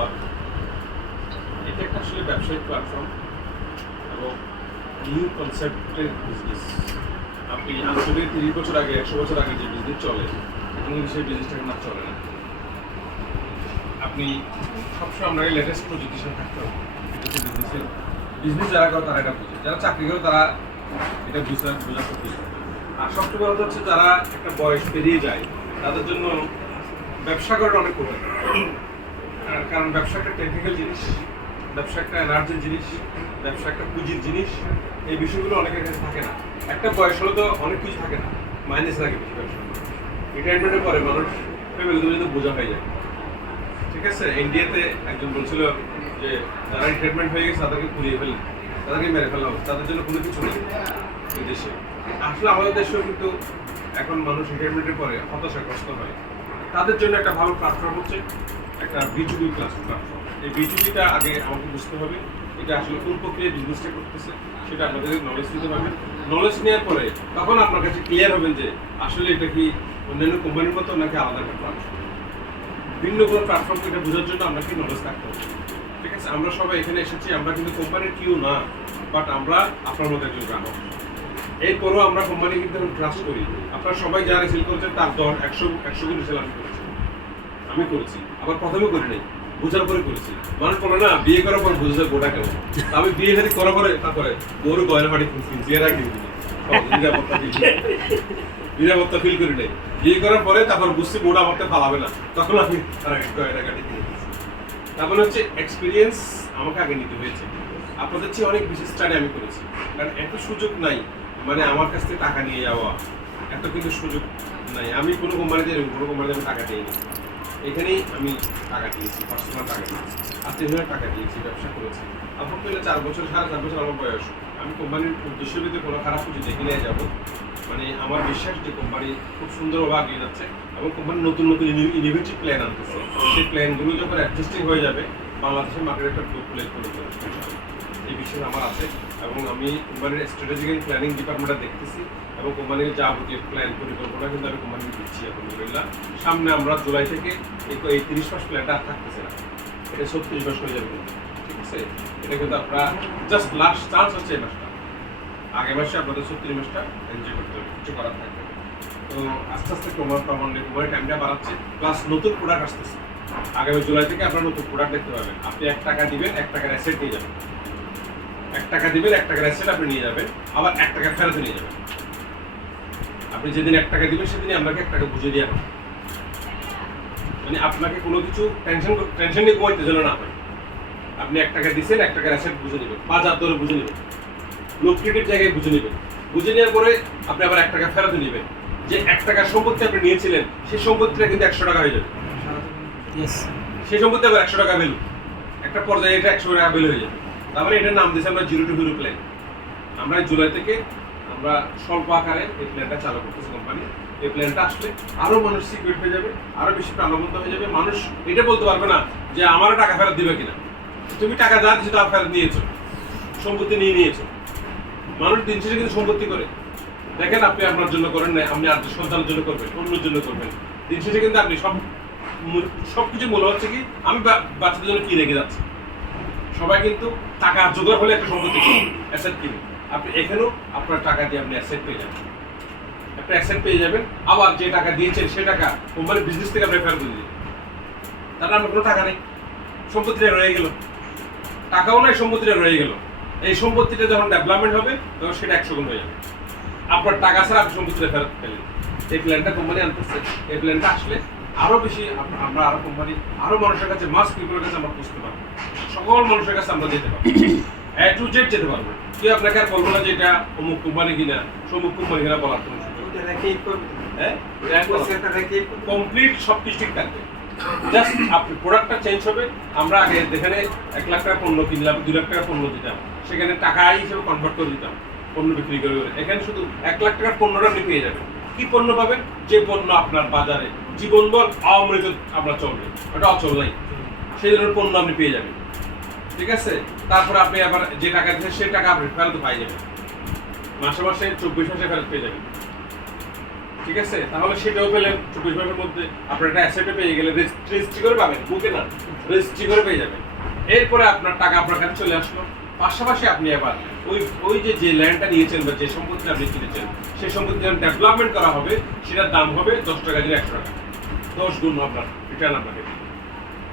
ধন্যবাদ। এটা একটা আসলে ব্যবসায়িক প্ল্যাটফর্ম এবং নিউ কনসেপ্টের বিজনেস। আপনি আজ থেকে 30 বছর আগে 100 বছর আগে যে বিজনেস চলে এখন কিন্তু সেই বিজনেসটা এখন আর চলে না। আপনি সবসময় আপনাকে লেটেস্ট প্রযুক্তির সাথে থাকতে হবে। বিজনেস যারা করে তারা এটা বুঝে, যারা চাকরি করে তারা এটা বোঝা কঠিন। আর সবচেয়ে বড় হচ্ছে যারা একটা বয়স পেরিয়ে যায় তাদের জন্য ব্যবসা করাটা অনেক কঠিন। কারণ ব্যবসা একটা টেকনিক্যাল জিনিস, ব্যবসা একটা এনার্জির জিনিস, ব্যবসা একটা পুঁজির জিনিস। এই বিষয়গুলো অনেকের কাছে থাকে না। একটা বয়স হলে তো অনেক কিছু থাকে না, মাইনাস লাগে বেশি ব্যবসা। রিটায়ারমেন্টের পরে মানুষ ফ্যামিলি যদি বোঝা হয়ে যায়। ঠিক আছে, ইন্ডিয়াতে একজন বলছিল যে যারা রিটায়ারমেন্ট হয়ে গেছে তাদেরকে পুড়িয়ে ফেলেন, তাদেরকে মেরে ফেলা হোক, তাদের জন্য কোনো কিছু নেই এই দেশে। আসলে আমাদের দেশেও কিন্তু এখন মানুষ রিটায়ারমেন্টের পরে হতাশাগ্রস্ত হয়। তাদের জন্য একটা ভালো প্ল্যাটফর্ম হচ্ছে একটা B2B প্ল্যাটফর্ম। এই B2Bটা আগে আমাকে বুঝতে হবে, এটা আসলে কোন প্রক্রিয়ায় বিজনেসটা করতেছে সেটা আপনাদের নলেজ নিতে পারবেন। নলেজ নেওয়ার পরে তখন আপনার কাছে ক্লিয়ার হবেন যে আসলে এটা কি অন্যান্য কোম্পানির মতো নাকি আলাদা একটা প্ল্যাটফর্ম। ভিন্ন কোনো প্ল্যাটফর্ম এটা বোঝার জন্য আপনাকে নলেজ থাকতে হবে। ঠিক আছে, আমরা সবাই এখানে এসেছি, আমরা কিন্তু কোম্পানির কেউ না, বাট আমরা আপনার মধ্যে একজন গ্রাহক। এরপরও আমরা কোম্পানি কিন্তু ট্রাস্ট করি। আপনারা সবাই যারা সেল করেছেন তার দর 100 কোটি সেল আমি করেছি, আবার প্রথমে করি নাই, বোঝার পরে করেছি। মানুষ বলে না বিয়ে করার পর বুঝে যায় গোটা কেমন। আমি বিয়ে শাদী করার পরে তারপরে বড় গয়না বাড়ি কিনছি, এর আগে নিরাপত্তা ফিল করি নাই। বিয়ে করার পরে তারপর বুঝছি বোর্ড আমাকে ফালাবে না, তখন আমি গয়না কাটি কিনে দিয়েছি। তারপরে হচ্ছে এক্সপিরিয়েন্স আমাকে আগে নিতে হয়েছে। আপনাদের চেয়ে অনেক বেশি স্টাডি আমি করেছি, কারণ এত সুযোগ নাই মানে আমার কাছ থেকে টাকা নিয়ে যাওয়া, এত কিন্তু সুযোগ নাই। আমি কোনো কোম্পানিতে আমি টাকা দিইনি, এখানেই আমি টাকা দিয়েছি, পার্সোনাল টাকা দিয়েছি, আত্মীয়ভাবে টাকা দিয়েছি, ব্যবসা করেছি। আলহামদুলিল্লাহ 4 বছর 4.5 বছর আমার বয়স। আমি কোম্পানির উদ্দেশ্যের ভিতরে কোনো খারাপ কিছু দেখে নিয়ে যাবো। মানে আমার বিশ্বাস যে কোম্পানি খুব সুন্দরভাবে এগিয়ে যাচ্ছে এবং কোম্পানি নতুন নতুন ইনোভেটিভ প্ল্যান আনতেছে। সেই প্ল্যানগুলো যখন অ্যাডজাস্টিং হয়ে যাবে বাংলাদেশের মার্কেটে একটা গ্রোথ প্লে করে এই বিষয়ে আমার আছে। এবং আমি কোম্পানির স্ট্র্যাটেজিক অ্যান্ড প্ল্যানিং ডিপার্টমেন্টটা দেখতেছি এবং কোম্পানির যাবতীয় প্ল্যান পরিকল্পনা কিন্তু আমি কোম্পানিকে দিচ্ছি আলহামদুলিল্লাহ। সামনে আমরা জুলাই থেকে এই 30 মাস প্ল্যানটা আর থাকতেছে না, এটা 36 মাস হয়ে যাবে। ঠিক আছে, এটা কিন্তু আপনারা জাস্ট লাস্ট চান্স হচ্ছে এই মাসটা। আগের মাসে আপনাদের 36 মাসটা এনজয় করতে হবে, কিছু করার থাকবে। তো আস্তে আস্তে কোম্পানির টাইমটা বাড়াচ্ছে, প্লাস নতুন প্রোডাক্ট আসতেছে। আগামী জুলাই থেকে আপনারা নতুন প্রোডাক্ট দেখতে পাবেন। আপনি 1 টাকা দিবেন, 1 টাকার অ্যাসেট নিয়ে যাবেন। 1 টাকা দিবেন, 1 টাকার অ্যাসেট আপনি নিয়ে যাবেন, আবার 1 টাকা ফেরত নিয়ে যাবেন। আপনি যেদিন 1 টাকা দিবেন সেদিনই আপনাকে 1 টাকা বুঝিয়ে দেওয়া হবে। মানে আপনাকে কোনো কিছু টেনশন নিয়ে ঘুমাইতে যেন না হয়। আপনি 1 টাকা দিচ্ছেন, 1 টাকার অ্যাসেট বুঝে নেবেন, বাজার দরে বুঝে নেবেন, লোকেটেড জায়গায় বুঝে নেবেন। বুঝে নেওয়ার পরে আপনি আবার 1 টাকা ফেরত নেবেন। যে 1 টাকার সম্পত্তি আপনি নিয়েছিলেন সেই সম্পত্তিটা কিন্তু 100 টাকা হয়ে যাবে। সেই সম্পত্তি আবার 100 টাকা ভ্যালু, একটা পর্যায়ে এটা 100 টাকা ভ্যালু হয়ে যাবে। তারপরে এটার নাম দিয়েছি আমরা জিরো টু হিরো প্ল্যান। আমরা জুলাই থেকে আমরা স্বল্প আকারে এই প্ল্যানটা চালু করতেছি কোম্পানি। এই প্ল্যানটা আসলে আরো মানুষ সিকিউর হয়ে যাবে, আরো বেশি প্রাণবন্ত হয়ে যাবে। মানুষ এটা বলতে পারবে না যে আমারও টাকা ফেরত দিবে কিনা, তুমি টাকা যা দিচ্ছ তা ফেরত নিয়েছো, সম্পত্তি নিয়ে নিয়েছো। মানুষ দিন শেষে কিন্তু সম্পত্তি করে। দেখেন আপনি আপনার জন্য করেন না, আপনি আপনার সন্তানের জন্য করবেন, অন্যের জন্য করবেন। দিন শেষে কিন্তু আপনি সবকিছু মনে হচ্ছে কি আমি বাচ্চাদের জন্য কি রেখে যাচ্ছি। সবাই কিন্তু টাকা জোগাড় হলে একটা সম্পত্তি অ্যাসেট কিনে, আপনি এখানেও আপনার টাকা দিয়ে আপনি অ্যাসেট পেয়ে যাবেন, একটা অ্যাসেট পেয়ে যাবেন। আবার যে টাকা দিয়েছেন সে টাকা কোম্পানির বিজনেস থেকে আপনি ফেরত দিয়ে দিবেন। তাহলে আপনার কোনো টাকা নেই, সম্পত্তিটা রয়ে গেল, টাকাও নাই, সম্পত্তিটা রয়ে গেল। এই সম্পত্তিটা যখন ডেভেলপমেন্ট হবে তখন সেটা 100 গুণ হয়ে যাবে। আপনার টাকা ছাড়া আপনি সম্পত্তিটা ফেরত পেলেন। এই প্ল্যানটা কোম্পানি আনতেছে, এই প্ল্যানটা আসলে আরো বেশি আমরা আরো কোম্পানি আরো মানুষের কাছে মাস পিপলের কাছে আমরা পৌঁছতে পারবো, সকল মানুষের কাছে আমরা যেতে পারবো, A to Z যেতে পারবো। কি আপনাকে আর বলবো না যে এটা অমুক কোম্পানি কিনা সমুক কোম্পানি কিনা বলার কোনো সুযোগ কমপ্লিট সব কিছু ঠিক থাকবে। জাস্ট আপনি প্রোডাক্টটা চেঞ্জ হবে। আমরা আগে যেখানে 1 লাখ টাকা পণ্য কিনলাম, 2 লাখ টাকা পণ্য দিতাম, সেখানে টাকা হিসেবে কনভার্ট করে দিতাম পণ্য বিক্রি করে। এখানে শুধু 1 লাখ টাকার পণ্যটা আপনি পেয়ে যাবেন। কি পণ্য পাবেন? যে পণ্য আপনার বাজারে জীবনভর অমৃত আপনার চলবে, ওটা অচল নাই, সেই ধরনের পণ্য আপনি পেয়ে যাবেন। ঠিক আছে, তারপরে আপনি আবার যে টাকা দিচ্ছেন সেই টাকা আপনি ফেরত পাই যাবেন, মাসে মাসে 24 মাসে ফেরত পেয়ে যাবেন। ঠিক আছে, তাহলে সেটাও পেলেন 24 ভাগের মধ্যে। আপনার একটা অ্যাসেটে পেয়ে গেলে রেজিস্ট্রি করে পাবেন, বুকে না, রেজিস্ট্রি করে পেয়ে যাবেন। এরপরে আপনার টাকা আপনার কাছে চলে আসলো। পাশাপাশি আপনি আবার ওই যে ল্যান্ডটা নিয়েছেন বা যে সম্পত্তিটা আপনি কিনেছেন, সেই সম্পত্তি যখন ডেভেলপমেন্ট করা হবে, সেটার দাম হবে 10 টাকা দিয়ে 100 টাকা, 10 গুণ আপনার রিটার্ন আপনাকে দিবে।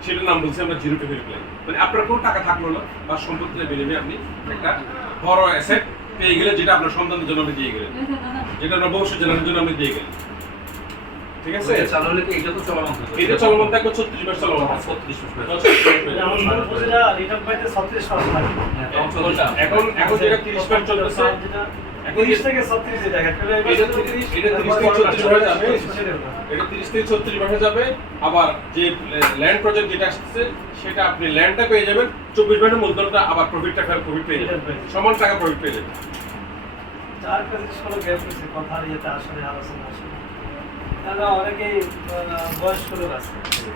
সেটার নাম বলছি আমরা জিরো টু ভ্যালু প্ল্যান। মানে আপনার কোনো টাকা থাকলো না, বা সম্পত্তির বিনিময়ে আপনি একটা বড় অ্যাসেট পেয়ে গেলেন, যেটা আপনার সন্তানদের জন্য আপনি দিয়ে গেলেন, যেটা আপনার ভবিষ্যৎ জেনারের জন্য আপনি দিয়ে গেলেন। ঠিক আছে, চালু হলে কি এটা তো চলমান থাকবে? এটা চলমান থাকবে 36 মাস চলমান থাকবে। 36 মাস। যেমন মনে করছে যে রিটার্ন পাইতে 36 মাস লাগে। হ্যাঁ, তখন চলবে। এখন যেটা 30 মাস চলতেছে, এখন 30 থেকে 36 এ দেখা গেল এটা 30 থেকে 36 মাসে যাবে, এটা 30 থেকে 36 মাসে যাবে। আবার যে ল্যান্ড প্রজেক্ট যেটা আসছে, সেটা আপনি ল্যান্ডটা পেয়ে যাবেন 24 মাসের মূলধনটা, আবার প্রফিটটা প্রফিট পেয়ে যাবেন, সমান টাকা প্রফিট পেয়ে যাবেন। চার কাছে ষোলো গ্যাপ হয়েছে কথা ইয়েতে আসলে আলোচনা আসলে তারা অনেকেই বয়স্ক লোক আছে